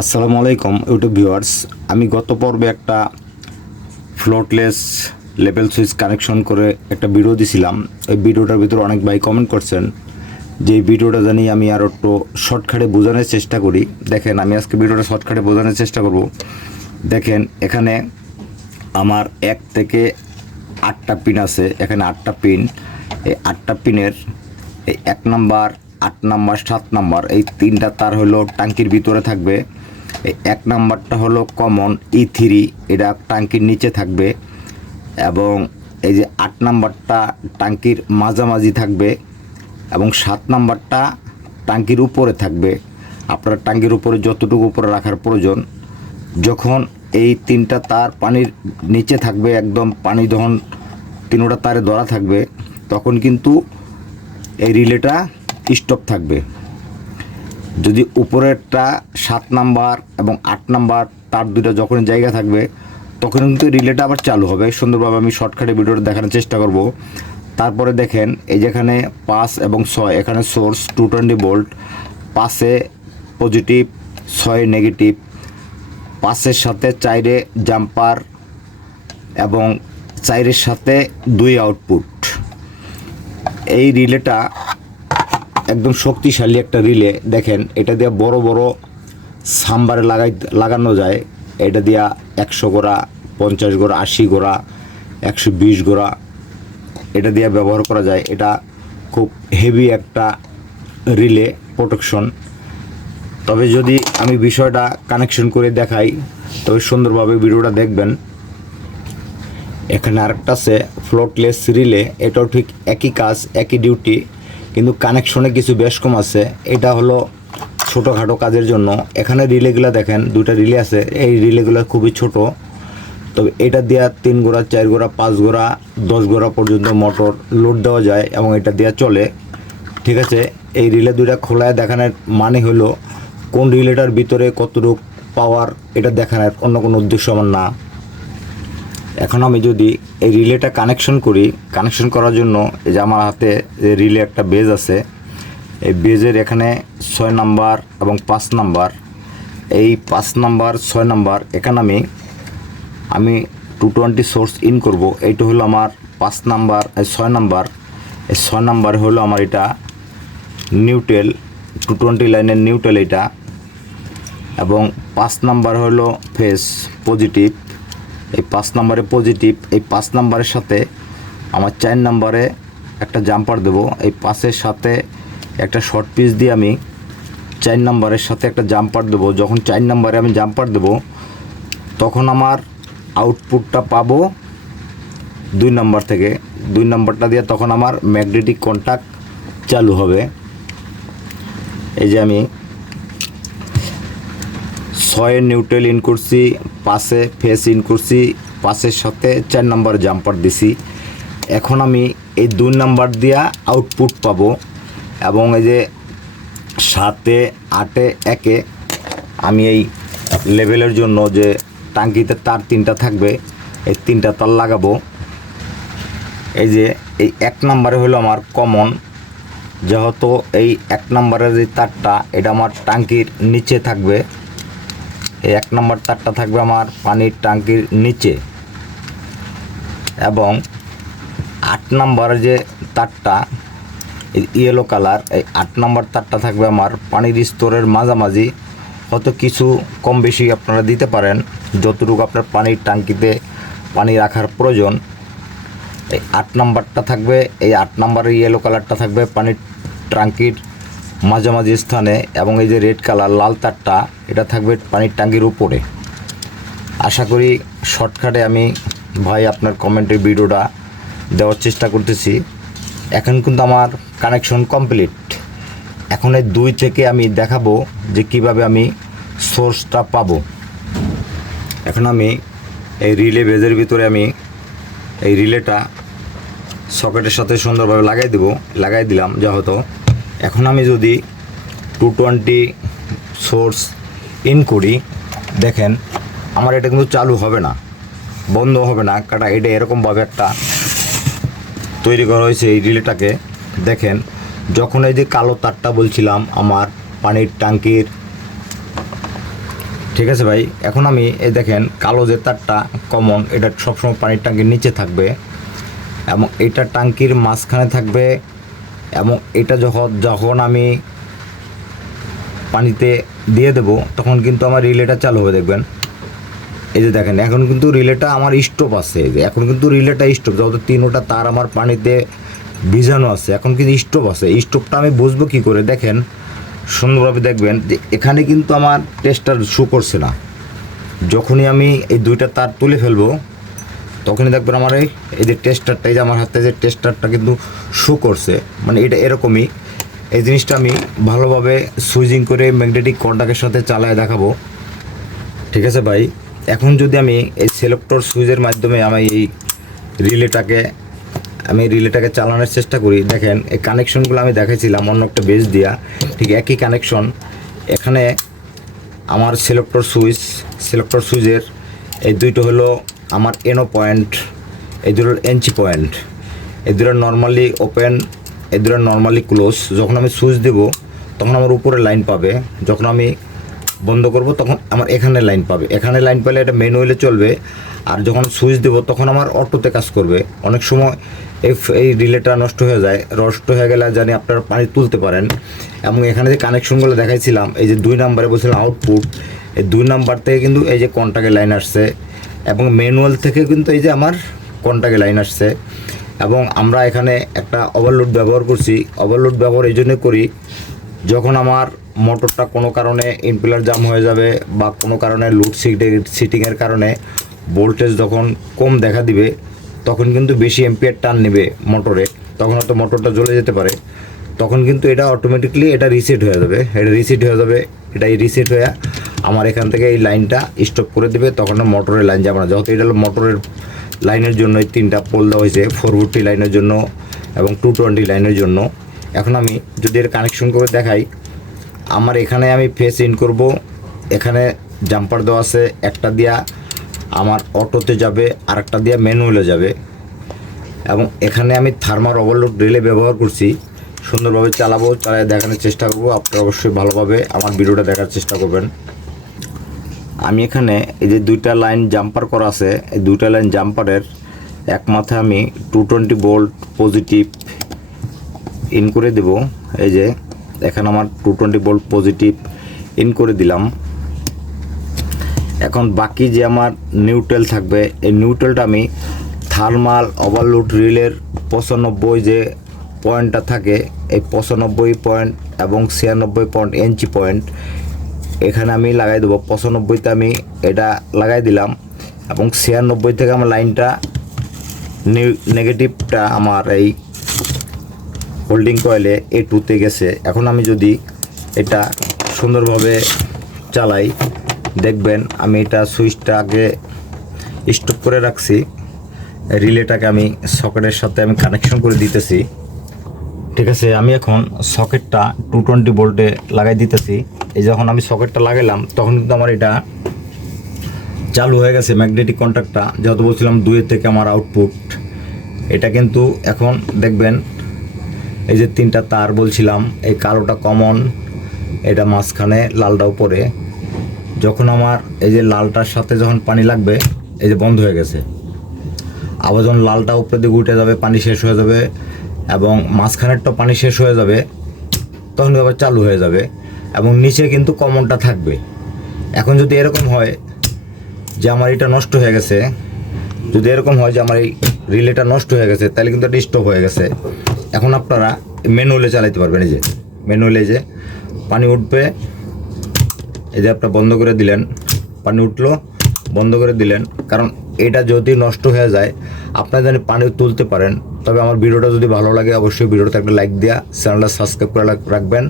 আসসালামু আলাইকুম YouTube viewers আমি গত পর্বে একটা ফ্লোটলেস লেভেল সুইচ কানেকশন করে একটা ভিডিও দিছিলাম। এই ভিডিওটার ভিতরে অনেক ভাই কমেন্ট করছেন। যে ভিডিওটা জানি আমি আরও একটু শর্টকাটে বোঝানোর চেষ্টা করি। দেখেন, আমি আজকে ভিডিওটা শর্টকাটে বোঝানোর চেষ্টা করব। দেখেন, এখানে আমার এক থেকে আটটা পিন আছে। এখানে আটটা পিন এই আটটা পিনের এই এক নাম্বার আট নাম্বার সাত নাম্বার এই তিনটা তার হলো টাঙ্কির ভিতরে থাকবে। এক নাম্বারটা হলো কমন ই থ্রি এটা টাঙ্কির নিচে থাকবে। এবং এই যে আট নাম্বারটা টাঙ্কির মাঝামাঝি থাকবে এবং সাত নাম্বারটা টাঙ্কির উপরে থাকবে। আপনার টাঙ্কির উপরে যতটুকু উপরে রাখার প্রয়োজন, যখন এই তিনটা তার পানির নিচে থাকবে, একদম পানি যখন তিনোটা তারে ধরা থাকবে, তখন কিন্তু এই রিলেটা স্টপ থাকবে। যদি উপরেরটা সাত নাম্বার এবং আট নাম্বার তার দুটো যখন জায়গা থাকবে তখন কিন্তু রিলেটা আবার চালু হবে। সুন্দরভাবে আমি শর্টকাটে ভিডিওটা দেখানোর চেষ্টা করব। তারপরে দেখেন, এই যেখানে পাঁচ এবং ছয়, এখানে সোর্স টু টোয়েন্টি ভোল্ট পাঁচে পজিটিভ ছয় নেগেটিভ পাঁচের সাথে চাইরে জাম্পার এবং চাইরের সাথে দুই আউটপুট এই রিলেটা একদম শক্তিশালী একটা রিলে, দেখেন, এটা দিয়ে বড় বড় সাম্বারে লাগাই, লাগানো যায়। এটা দিয়া একশো গোড়া, পঞ্চাশ গোড়া, আশি গোড়া, একশো বিশ গোড়া এটা দিয়ে ব্যবহার করা যায়। এটা খুব হেভি একটা রিলে প্রোটেকশন তবে যদি আমি বিষয়টা কানেকশন করে দেখাই, তবে সুন্দরভাবে ভিডিওটা দেখবেন। এখানে আরেকটা আছে ফ্লোটলেস রিলে, এটাও ঠিক একই কাজ, একই ডিউটি কিন্তু কানেকশনে কিছু বেশ কম আছে। এটা হলো ছোটোখাটো কাজের জন্য। এখানে রিলেগুলো দেখেন, দুইটা রিলে আছে। এই রিলেগুলো খুবই ছোট। তবে এটা দেওয়া তিন গোড়া, চার গোড়া, পাঁচ গোড়া, দশ গোড়া পর্যন্ত মোটর লোড দেওয়া যায় এবং এটা দেওয়া চলে। ঠিক আছে? এই রিলে দুইটা খোলায় দেখানোর মানে হলো, কোন রিলেটার ভিতরে কতটুকু পাওয়ার এটা দেখানোর অন্য কোনো উদ্দেশ্য আমার না। এখন আমি যদি এই রিলেটা কানেকশন করি কানেকশন করার জন্য এই যে আমার হাতে যে রিলে একটা বেজ আছে, এই বেজের এখানে ছয় নাম্বার এবং পাঁচ নাম্বার। এই পাঁচ নাম্বার, ছয় নাম্বার, এখানে আমি আমি টু টোয়েন্টি সোর্স ইন করব। এইটা হলো আমার পাঁচ নাম্বার ছয় নাম্বার। এই ছয় নাম্বার হলো আমার এটা নিউটেল টু টোয়েন্টি লাইনের নিউটেল এটা। এবং পাঁচ নাম্বার হলো ফেস পজিটিভ এই পাঁচ নাম্বারে পজিটিভ এই পাঁচ নাম্বারের সাথে আমার চার নাম্বারে একটা জাম্পার দেবো। এই পাঁচের সাথে একটা শর্ট পিস দিয়ে আমি চার নাম্বারের সাথে একটা জাম্পার দেবো। যখন চার নাম্বারে আমি জাম্পার দেবো, তখন আমার আউটপুটটা পাবো দুই নাম্বার থেকে। দুই নাম্বারটা দিয়ে তখন আমার ম্যাগনেটিক কন্ট্যাক্ট চালু হবে। এই যে আমি ছয়ে নিউট্রেল ইন করছি পাশে ফেস ইন করছি পাশের সাথে চার নাম্বার জাম্পার দিছি। এখন আমি এই দুই নাম্বার দিয়া আউটপুট পাব এবং এই যে সাতে, আটে, একে আমি এই লেভেলের জন্য যে টাঙ্কিতে তার তিনটা থাকবে, এই তিনটা তার লাগাবো। এই যে এই এক নাম্বারে হলো আমার কমন, যেহেতু এই এক নাম্বারের যে তারটা, এটা আমার টাঙ্কির নিচে থাকবে। এই এক নম্বর তারটা থাকবে আমার পানির ট্যাঙ্কির নিচে। এবং আট নম্বরের যে তারটা ইয়েলো কালার এই আট নম্বর তারটা থাকবে আমার পানির স্তরের মাঝামাঝি। হয়তো কিছু কম বেশি আপনারা দিতে পারেন, যতটুকু আপনার পানির ট্যাঙ্কিতে পানি রাখার প্রয়োজন। এই আট নাম্বারটা থাকবে, এই আট নাম্বারের ইয়েলো কালারটা থাকবে পানির ট্যাঙ্কির মাঝামাঝি স্থানে এবং এই যে রেড কালার লাল তারটা, এটা থাকবে পানির ট্যাঙ্কির উপরে। আশা করি শর্টকাটে আমি ভাই আপনার কমেন্টের ভিডিওটা দেওয়ার চেষ্টা করতেছি। এখন কিন্তু আমার কানেকশন কমপ্লিট এখন এই দুই থেকে আমি দেখাবো যে কীভাবে আমি সোর্সটা পাবো। এখন আমি এই রিলে বেজের ভিতরে আমি এই রিলেটা সকেটের সাথে সুন্দরভাবে লাগাই দেবো, লাগাই দিলাম, যা হতো এখন আমি যদি টু টোয়েন্টি সোর্স ইন করি, দেখেন, আমার এটা কিন্তু চালু হবে না, বন্ধ হবে না কাটা এটা এরকমভাবে একটা তৈরি করা হয়েছে এই রিলেটাকে। দেখেন, যখন এই যে কালো তারটা বলছিলাম, আমার পানির ট্যাঙ্কির, ঠিক আছে ভাই? এখন আমি এই দেখেন, কালো যে তারটা কমন এটা সবসময় পানির ট্যাঙ্কির নিচে থাকবে এবং এটা ট্যাঙ্কির মাঝখানে থাকবে এবং এটা যখন যখন আমি পানিতে দিয়ে দেব, তখন কিন্তু আমার রিলেটা চালু হবে, দেখবেন। এই যে দেখেন, এখন কিন্তু রিলেটা আমার স্টোপ আছে, এই যে এখন কিন্তু রিলেটা স্টোপ যত তিনোটা তার আমার পানিতে ভিজানো আছে, এখন কিন্তু স্টোপ আছে। স্টোপটা আমি বুঝব কি করে? দেখেন, সুন্দরভাবে দেখবেন যে এখানে কিন্তু আমার টেস্টার শু করছে না। যখনই আমি এই দুইটা তার তুলে ফেলব তখনই দেখবেন আমার এই এই যে টেস্টারটা এই যে আমার হাতে যে টেস্টারটা কিন্তু শু করছে মানে এটা এরকমই। এই জিনিসটা আমি ভালোভাবে সুইজিং করে ম্যাগনেটিক কন্ট্যাক্টের সাথে চালায় দেখাবো। ঠিক আছে ভাই? এখন যদি আমি এই সেলেক্টর সুইচের মাধ্যমে আমি এই রিলেটাকে আমি রিলেটাকে চালানোর চেষ্টা করি, দেখেন, এই কানেকশনগুলো আমি দেখাইছিলাম অন্য একটা বেস দিয়া, ঠিক একই কানেকশন এখানে আমার সেলেক্টর সুইচ সেলেক্টর সুইচের এই দুইটা হলো আমার এনো পয়েন্ট এই দুটো এনচি পয়েন্ট এই দুটো নর্মালি ওপেন এই দুটো নর্মালি ক্লোজ যখন আমি সুইচ দেব, তখন আমার উপরে লাইন পাবে। যখন আমি বন্ধ করব, তখন আমার এখানে লাইন পাবে। এখানে লাইন পেলে এটা ম্যানুয়ালি চলবে। আর যখন সুইচ দেবো, তখন আমার অটোতে কাজ করবে। অনেক সময় এই এই রিলেটা নষ্ট হয়ে যায়। নষ্ট হয়ে গেলে জানি আপনারা পানি তুলতে পারেন। এবং এখানে যে কানেকশনগুলো দেখাইছিলাম, এই যে দুই নাম্বারে বলছিলাম আউটপুট এই দুই নাম্বার থেকে কিন্তু এই যে কন্টাক্টে লাইন আসছে। এবং ম্যানুয়াল থেকে কিন্তু এই যে আমার কন্টাক্টে লাইন আসছে, এবং আমরা এখানে একটা ওভারলোড ব্যবহার করছি। ওভারলোড ব্যবহার এই জন্য করি, যখন আমার মোটরটা কোনো কারণে ইনপিলার জাম হয়ে যাবে বা কোনো কারণে লোড সিটিংয়ের কারণে ভোল্টেজ যখন কম দেখা দিবে, তখন কিন্তু বেশি এম্পিয়ার টান নেবে মোটরে তখন হয়তো মোটরটা জ্বলে যেতে পারে। তখন কিন্তু এটা অটোমেটিকলি এটা রিসেট হয়ে যাবে। এটা রিসেট হয়ে যাবে, এটা রিসেট হয়ে আমার এখান থেকে এই লাইনটা স্টপ করে দেবে, তখন মোটরের লাইন যাবে না। যেহেতু এটা হলো মোটরের লাইনের জন্য এই তিনটা পোল দেওয়া হয়েছে ফোর ফোরটি লাইনের জন্য এবং টু টোয়েন্টি লাইনের জন্য। এখন আমি যদি এর কানেকশন করে দেখাই, আমার এখানে আমি ফেস ইন করব, এখানে জাম্পার দেওয়া আছে, একটা দিয়া আমার অটোতে যাবে আর একটা দিয়া ম্যানুয়ালে যাবে। এবং এখানে আমি থার্মার ওভারলোড রিলে ব্যবহার করছি। সুন্দরভাবে চালাবো, চালিয়ে দেখানোর চেষ্টা করব। আপনারা অবশ্যই ভালোভাবে আমার ভিডিওটা দেখার চেষ্টা করবেন। আমি এখানে এই যে দুইটা লাইন জাম্পার করা আছে, এই দুইটা লাইন জাম্পারের এক মাথায় আমি two twenty volt positive in করে দেব। এই যে এখানে আমার two twenty volt positive in করে দিলাম। এখন বাকি যে আমার নিউট্রাল থাকবে, এই নিউট্রালটা আমি থার্মাল ওভারলোড রিলের পঁচানব্বই যে পয়েন্টটা থাকে, এই পঁচানব্বই পয়েন্ট এবং ছিয়ানব্বই পয়েন্ট এনচি পয়েন্ট। এখানে আমি লাগাই দেবো, পঁচানব্বইতে আমি এটা লাগাই দিলাম এবং ছিয়ানব্বই থেকে আমার লাইনটা নেগেটিভটা আমার এই হোল্ডিং কয়েলে এ টুতে গেছে। এখন আমি যদি এটা সুন্দরভাবে চালাই, দেখবেন আমি এটা সুইচটা আগে স্টপ করে রাখছি রিলেটাকে আমি সকেটের সাথে আমি কানেকশন করে দিতেছি। ঠিক আছে, আমি এখন সকেটটা টু টোয়েন্টি ভোল্টে লাগাই দিতেছি। এই যখন আমি সকেটটা লাগাইলাম, তখন কিন্তু আমার এটা চালু হয়ে গেছে ম্যাগনেটিক কন্ট্যাক্টটা যেহেতু বলছিলাম দুইয়ের থেকে আমার আউটপুট এটা কিন্তু এখন দেখবেন, এই যে তিনটা তার বলছিলাম, এই কালোটা কমন এটা মাঝখানে লালটা উপরে। যখন আমার এই যে লালটার সাথে যখন পানি লাগবে, এই যে বন্ধ হয়ে গেছে। আবার যখন লালটা উপরে দিকে উঠে যাবে, পানি শেষ হয়ে যাবে এবং মাঝখানেরটা পানি শেষ হয়ে যাবে, তখন আবার চালু হয়ে যাবে এবং নিচে কিন্তু কমনটা থাকবে। এখন যদি এরকম হয় যে আমার এটা নষ্ট হয়ে গেছে, যদি এরকম হয় যে আমার এই রিলেটা নষ্ট হয়ে গেছে, তাহলে কিন্তু এটা স্টপ হয়ে গেছে। এখন আপনারা ম্যানুয়ালে চালাইতে পারবেন এই যে ম্যানুয়ালে যে পানি উঠবে, এই যে আপনার বন্ধ করে দিলেন, পানি উঠল, বন্ধ করে দিলেন, কারণ এটা যদি নষ্ট হয়ে যায় আপনারা যেন পানি তুলতে পারেন তবে আমার ভিডিওটা যদি ভালো লাগে, অবশ্যই ভিডিওতে একটা লাইক দেওয়া চ্যানেলটা সাবস্ক্রাইব করে রাখবেন।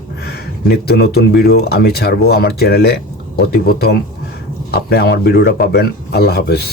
নিত্য নতুন ভিডিও আমি ছাড়বো আমার চ্যানেলে অতি প্রথম আপনি আমার ভিডিওটা পাবেন। আল্লাহ হাফেজ।